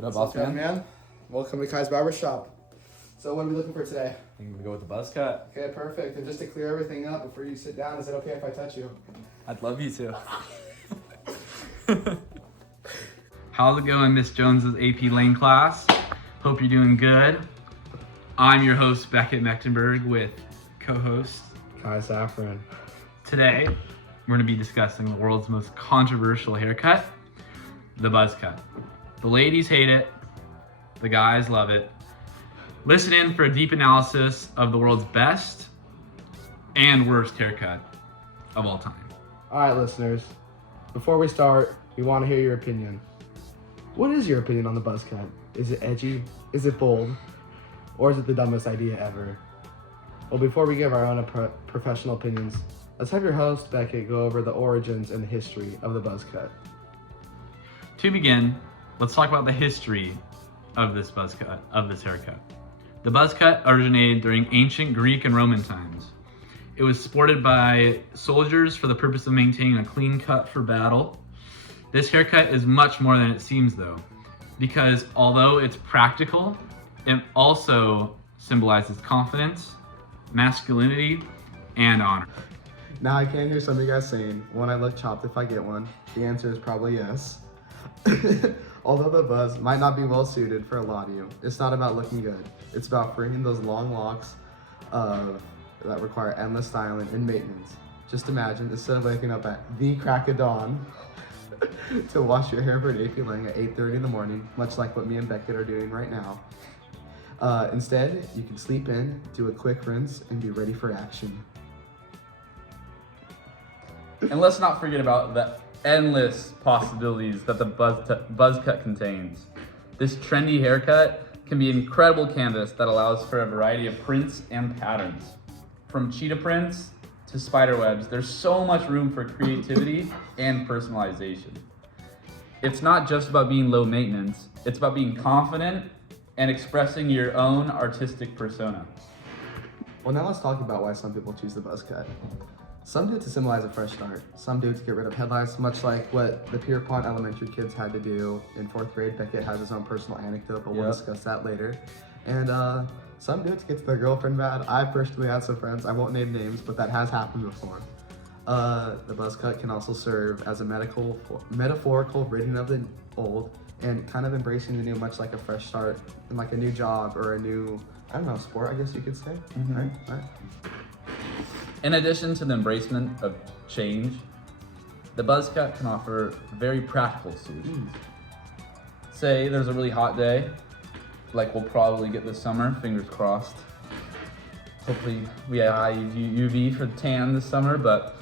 What up, What's boss up, man? Welcome to Kai's Barbershop. So what are we looking for today? I think I'm gonna go with the buzz cut. Okay, perfect. And just to clear everything up before you sit down, is it okay if I touch you? I'd love you to. How's it going, Miss Jones's AP Lane class? Hope you're doing good. I'm your host, Beckett Mechtenberg, with co-host Kai Saffron. Today, we're gonna be discussing the world's most controversial haircut, the buzz cut. The ladies hate it, the guys love it. Listen in for a deep analysis of the world's best and worst haircut of all time. All right, listeners. Before we start, we want to hear your opinion. What is your opinion on the buzz cut? Is it edgy? Is it bold? Or is it the dumbest idea ever? Well, before we give our own professional opinions, let's have your host, Beckett, go over the origins and the history of the buzz cut. To begin, let's talk about the history of this buzz cut, of this haircut. The buzz cut originated during ancient Greek and Roman times. It was sported by soldiers for the purpose of maintaining a clean cut for battle. This haircut is much more than it seems, though, because although it's practical, it also symbolizes confidence, masculinity, and honor. Now I can hear some of you guys saying, when I look chopped if I get one? The answer is probably yes. Although the buzz might not be well suited for a lot of you, it's not about looking good. It's about freeing those long locks that require endless styling and maintenance. Just imagine, instead of waking up at the crack of dawn to wash your hair for an AP Lang at 8:30 in the morning, much like what me and Beckett are doing right now. Instead, you can sleep in, do a quick rinse, and be ready for action. And let's not forget about the endless possibilities that the buzz cut contains. This trendy haircut can be an incredible canvas that allows for a variety of prints and patterns. From cheetah prints to spider webs, there's so much room for creativity and personalization. It's not just about being low maintenance, it's about being confident and expressing your own artistic persona. Well, now let's talk about why some people choose the buzz cut. Some do it to symbolize a fresh start. Some do it to get rid of headlights, much like what the Pierpont Elementary kids had to do in 4th grade. Beckett has his own personal anecdote, but we'll discuss that later. And some do it to get to their girlfriend bad. I personally had some friends, I won't name names, but that has happened before. The buzz cut can also serve as a metaphorical ridding of the old and kind of embracing the new, much like a fresh start in like a new job or a new, I don't know, sport, I guess you could say. Mm-hmm. Right? In addition to the embracement of change, the buzz cut can offer very practical solutions. Say there's a really hot day, like we'll probably get this summer, fingers crossed. Hopefully we have high UV for tan this summer, but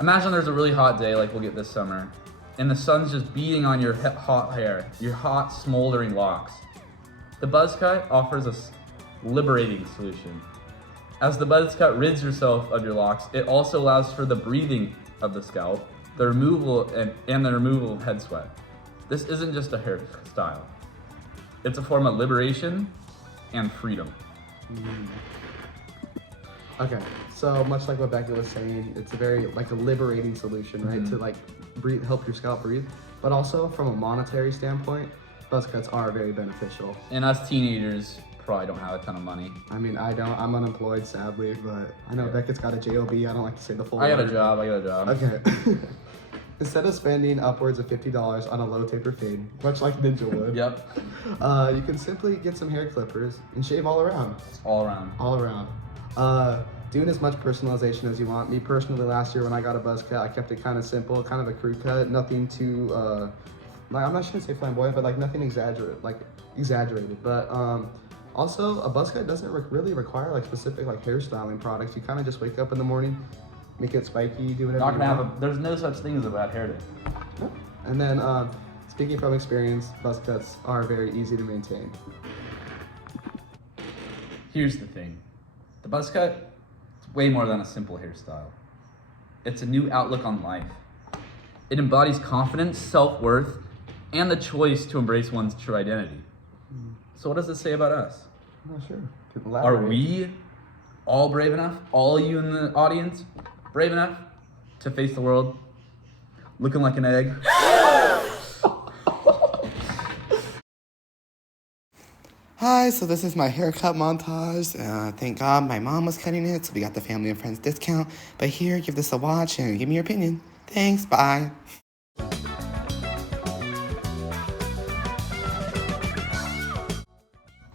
imagine there's a really hot day like we'll get this summer, and the sun's just beating on your hot hair, your hot smoldering locks. The buzz cut offers a liberating solution. As the buzz cut rids yourself of your locks, it also allows for the breathing of the scalp, the removal and the removal of head sweat. This isn't just a hairstyle. It's a form of liberation and freedom. Okay, so much like what Beckett was saying, it's a very like a liberating solution, right? To like breathe, help your scalp breathe, but also from a monetary standpoint, buzz cuts are very beneficial. And us teenagers probably don't have a ton of money. I mean, I don't. I'm unemployed, sadly, but I know Beckett's got a job. I don't like to say the full I got a word. job. Okay. Instead of spending upwards of $50 on a low taper fade, much like Ninja would, Yep. You can simply get some hair clippers and shave all around. All around. All around. Doing as much personalization as you want. Me personally, last year when I got a buzz cut, I kept it kind of simple, kind of a crew cut, nothing too, like I'm not gonna say flamboyant, but like nothing exaggerated. But also, a buzz cut doesn't really require like specific like hairstyling products. You kind of just wake up in the morning, make it spiky, do whatever. Not gonna you have want. there's no such thing as a bad hair day. And then, speaking from experience, buzz cuts are very easy to maintain. Here's the thing. The buzz cut is way more than a simple hairstyle. It's a new outlook on life. It embodies confidence, self-worth, and the choice to embrace one's true identity. So what does this say about us? I'm not sure. Are we all brave enough, all you in the audience, brave enough to face the world looking like an egg? Hi, so this is my haircut montage. Thank God my mom was cutting it, so we got the family and friends discount. But here, give this a watch and give me your opinion. Thanks, bye.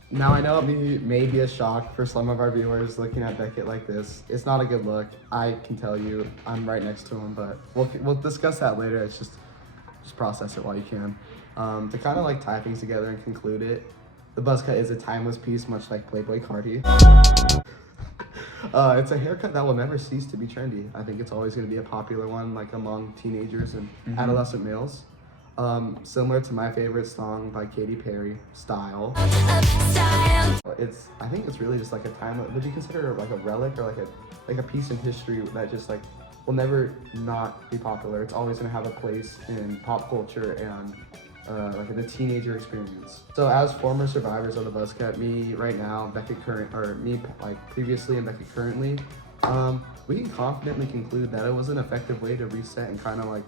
Now I know it may be a shock for some of our viewers looking at Beckett like this. It's not a good look. I can tell you. I'm right next to him, but we'll discuss that later. It's just process it while you can. To kind of like tie things together and conclude it, the buzz cut is a timeless piece, much like Playboy Cardi. It's a haircut that will never cease to be trendy. I think it's always going to be a popular one, like among teenagers and adolescent males. Similar to my favorite song by Katy Perry, Style. I think it's really just like a time. Would you consider it like a relic or like a piece in history that just like will never not be popular? It's always gonna have a place in pop culture and like the teenager experience. So as former survivors of the buzz cut, me right now, Beckett current, or me like previously and Beckett currently, we can confidently conclude that it was an effective way to reset and kind of like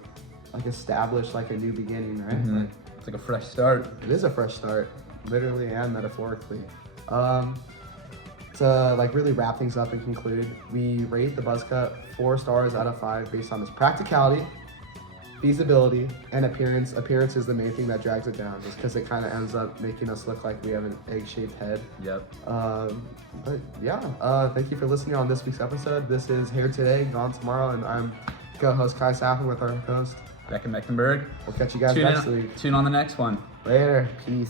establish like a new beginning, right? Like, It's like a fresh start. it is a fresh start, literally and metaphorically. To like really wrap things up and conclude, we rate the buzz cut 4 stars out of 5 based on its practicality, feasibility, and appearance. Appearance is the main thing that drags it down, just because it kind of ends up making us look like we have an egg-shaped head. Yep. But yeah, thank you for listening on this week's episode. This is Hair Today, Gone Tomorrow, and I'm co-host Kai Saffin with our host. Beckett Mecklenburg. We'll catch you guys next week. Tune on the next one. Later. Peace.